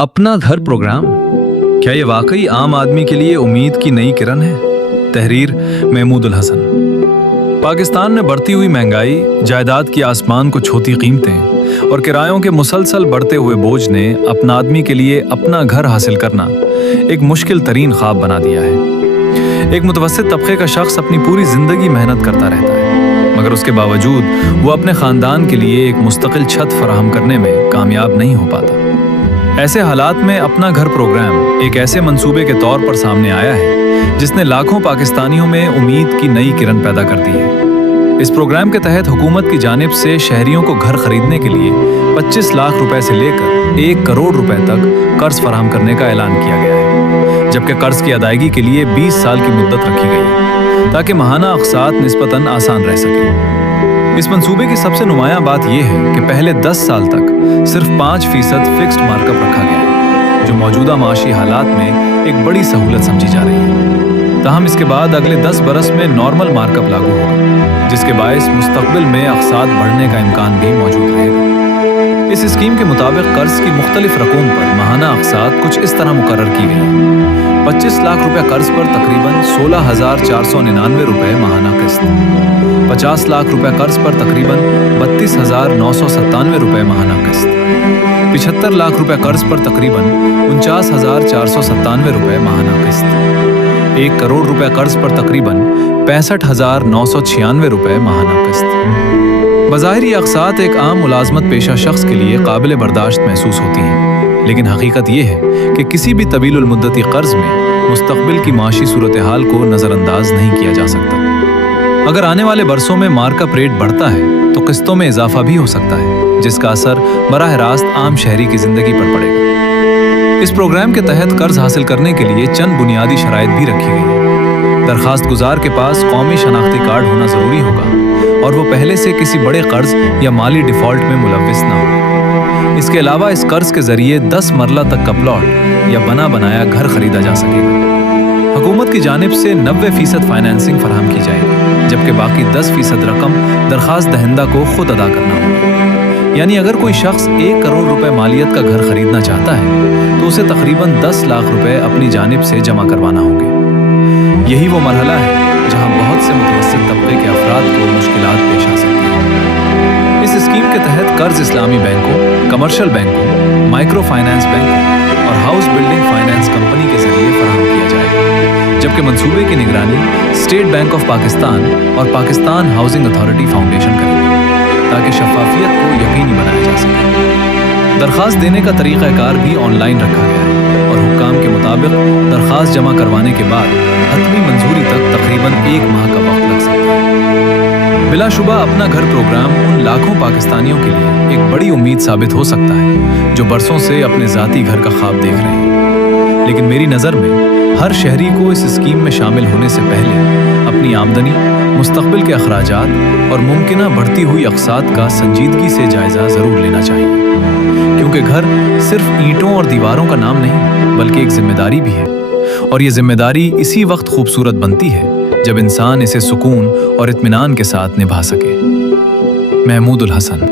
अपना घर प्रोग्राम, क्या ये वाकई आम आदमी के लिए उम्मीद की नई किरण है? तहरीर महमूदुल हसन। पाकिस्तान में बढ़ती हुई महंगाई, जायदाद की आसमान को छूती कीमतें और किरायों के मुसलसल बढ़ते हुए बोझ ने अपना आदमी के लिए अपना घर हासिल करना एक मुश्किल तरीन ख्वाब बना दिया है। एक मुतवस्सित तबके का शख्स अपनी पूरी जिंदगी मेहनत करता रहता है, मगर उसके बावजूद वो अपने खानदान के लिए एक मुस्तकिल छत फराहम करने में कामयाब नहीं हो पाता। ऐसे हालात में अपना घर प्रोग्राम एक ऐसे मंसूबे के तौर पर सामने आया है जिसने लाखों पाकिस्तानियों में उम्मीद की नई किरण पैदा कर दी है। इस प्रोग्राम के तहत हुकूमत की जानिब से शहरियों को घर खरीदने के लिए 25 लाख रुपए से लेकर 1 करोड़ रुपए तक कर्ज फराहम करने का ऐलान किया गया है, जबकि कर्ज की अदायगी के लिए 20 साल की मुद्दत रखी गई है ताकि माहाना अक़सात निस्बतन आसान रह सके। इस मंसूबे की सबसे नुमायां बात यह है कि पहले 10 साल तक सिर्फ 5% फिक्स्ड मार्कअप रखा गया है, जो मौजूदा माशी हालात में एक बड़ी सहूलत समझी जा रही है। ताहम इसके बाद अगले 10 बरस में नॉर्मल मार्कअप लागू होगा, जिसके बायस मुस्तकबिल में अक़सात बढ़ने का इम्कान भी मौजूद रहेगा। इस स्कीम के मुताबिक कर्ज की मुख्तलिफ रकूम पर माहाना अक़सात कुछ इस तरह मुकर्रर की गई है। 25 लाख रुपए कर्ज पर तकरीबन 16,499 रुपए माहाना किस्त, 50 लाख रुपए कर्ज पर तकरीबन 32,997 रुपए माहाना किस्त, 75 लाख रुपए कर्ज पर तकरीबन 49,497 रुपए माहाना किस्त, 1 करोड़ रुपए कर्ज पर तकरीबन 65,996 रुपए माहाना किस्त। बज़ाहिर अक़सात एक आम मुलाजमत पेशा शख्स के लिए काबिल बर्दाश्त महसूस होती हैं, लेकिन हकीकत यह है कि किसी भी तवीलुल मुद्दती कर्ज में मुस्तकबिल की माशी सूरत हाल को नज़रअंदाज नहीं किया जा सकता। अगर आने वाले बरसों में मार्कअप रेट बढ़ता है तो किस्तों में इजाफा भी हो सकता है, जिसका असर बराह रास्त आम शहरी की जिंदगी पर पड़ेगा। इस प्रोग्राम के तहत कर्ज हासिल करने के लिए चंद बुनियादी शराइत भी रखी गई है। दरखास्त गुजार के पास कौमी शनाख्ती कार्ड होना ज़रूरी होगा और वो पहले से किसी बड़े कर्ज या माली डिफ़ॉल्ट में मुलव्विस ना हो। इसके अलावा इस कर्ज के जरिए 10 मरला तक का प्लॉट या बना बनाया घर खरीदा जा सकेगा। हुकूमत की जानिब से 90% फाइनेंसिंग फराहम की जाएगी, जबकि बाकी 10% रकम दरखास्त दहिंदा को खुद अदा करना होगा। यानी अगर कोई शख्स 1 करोड़ रुपए मालियत का घर खरीदना चाहता है तो उसे तकरीबन 10 लाख रुपए अपनी जानिब से जमा करवाना होंगे। यही वो मरहला है जहां बहुत से मुतवस्सित तबके के अफराद को मुश्किलात पेश आ सकती हैं। इस स्कीम के तहत कर्ज इस्लामी बैंकों, कमर्शियल बैंकों, माइक्रो फाइनेंस बैंकों और हाउस बिल्डिंग फाइनेंस कंपनी के जरिए फराहम किया जाएगा, जबकि मंसूबे की निगरानी स्टेट बैंक ऑफ पाकिस्तान और पाकिस्तान हाउसिंग अथॉरिटी फाउंडेशन करेगी, ताकि शफाफियत को यकीनी बनाया जा सके। दरख्वास्त देने का तरीक़ाकार भी ऑनलाइन रखा गया है और हुक्काम के मुताबिक दरख्वास्त जमा करवाने के बाद हतमी मंजूरी तक तकरीबन 1 माह का वक्त लग सकता है। बिलाशुबा अपना घर प्रोग्राम उन लाखों पाकिस्तानियों के लिए एक बड़ी उम्मीद साबित हो सकता है जो बरसों से अपने ज़ाती घर का ख्वाब देख रहे हैं। लेकिन मेरी नज़र में हर शहरी को इस स्कीम में शामिल होने से पहले अपनी आमदनी, मुस्तकबिल के अखराजात और मुमकिना बढ़ती हुई अक़सात का संजीदगी से जायज़ा ज़रूर लेना चाहिए, क्योंकि घर सिर्फ ईंटों और दीवारों का नाम नहीं बल्कि एक जिम्मेदारी भी है, और ये जिम्मेदारी इसी वक्त खूबसूरत बनती है जब इंसान इसे सुकून और इत्मीनान के साथ निभा सके। महमूदुल हसन।